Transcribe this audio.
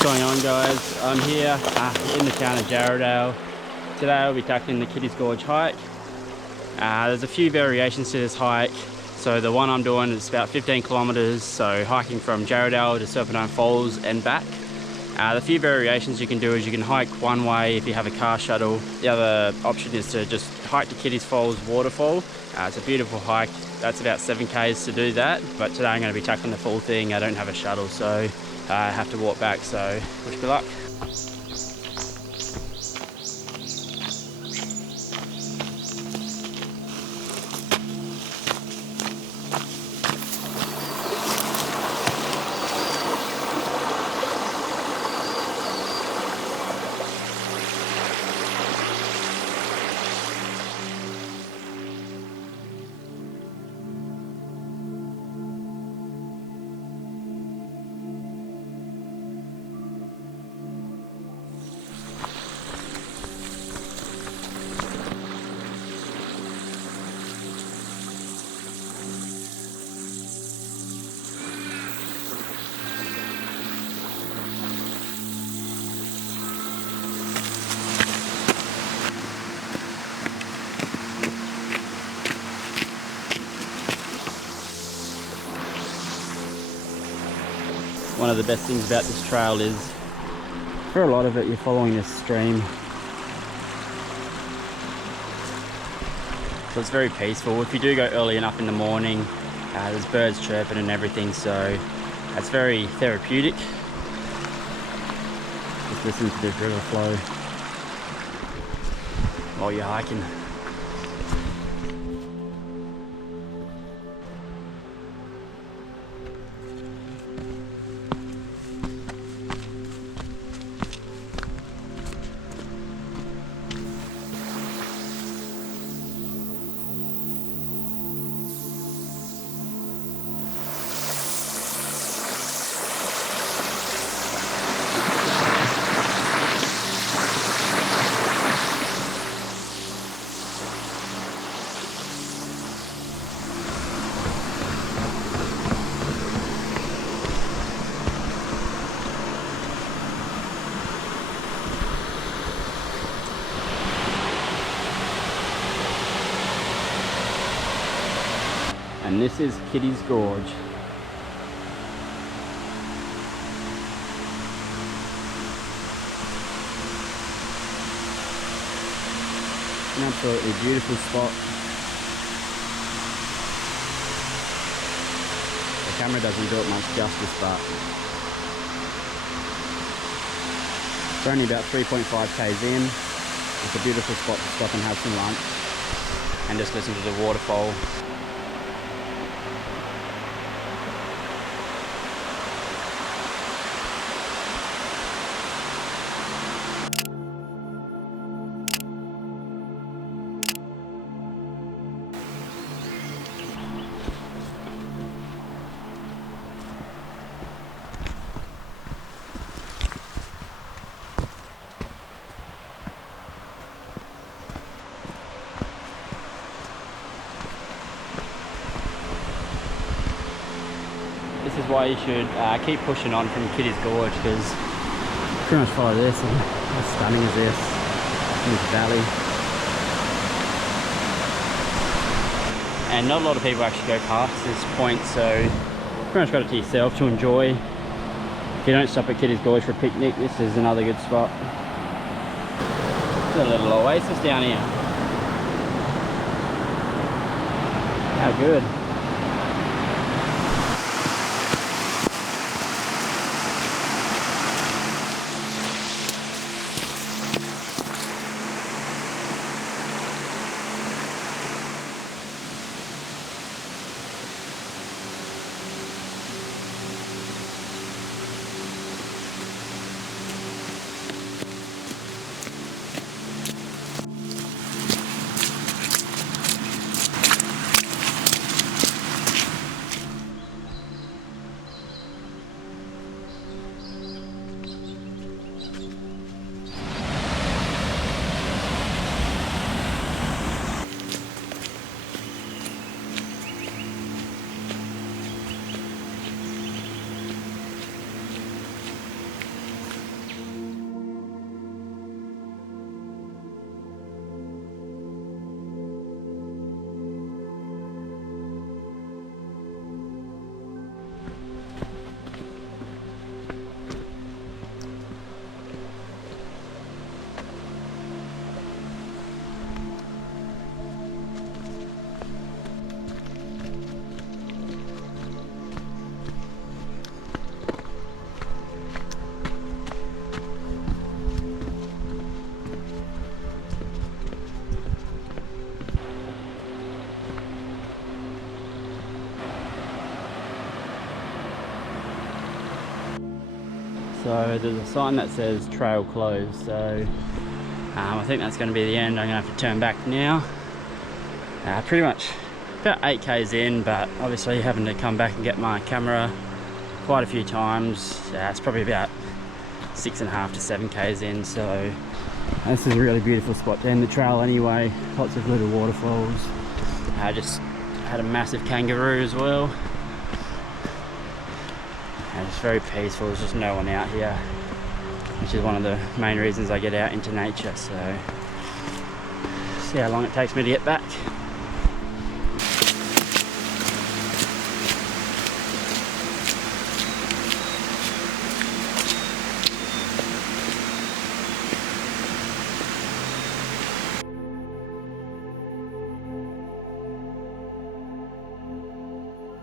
What's going on, guys? I'm here in the town of Jarrahdale. Today I'll be tackling the Kiddies Gorge hike. There's a few variations to this hike. So the one I'm doing is about 15 kilometers, so hiking from Jarrahdale to Serpentine Falls and back. The few variations you can do is you can hike one way if you have a car shuttle. The other option is to just hike to Kiddies Falls waterfall. It's a beautiful hike. That's about 7 k's to do that, but today I'm going to be tackling the full thing. I don't have a shuttle, so I have to walk back, so wish me luck. One of the best things about this trail is, for a lot of it, you're following this stream. So it's very peaceful. If you do go early enough in the morning, there's birds chirping and everything, so it's very therapeutic. Just listen to this river flow while you're hiking. And this is Kiddies Gorge. An absolutely beautiful spot. The camera doesn't do it much justice, but it's only about 3.5 k's in. It's a beautiful spot to stop and have some lunch and just listen to the waterfall. This is why you should keep pushing on from Kiddies Gorge, because pretty much follow this, and how stunning is this? In this valley. And not a lot of people actually go past this point, so pretty much got it to yourself to enjoy. If you don't stop at Kiddies Gorge for a picnic, this is another good spot. There's a little oasis down here. How good. So there's a sign that says trail closed, so I think that's going to be the end. I'm going to have to turn back now. Pretty much about 8 k's in, but obviously having to come back and get my camera quite a few times. It's probably about 6.5 to 7 k's in, so this is a really beautiful spot to end the trail anyway. Lots of little waterfalls. I just had a massive kangaroo as well. And it's very peaceful, there's just no one out here, which is one of the main reasons I get out into nature. So see how long it takes me to get back.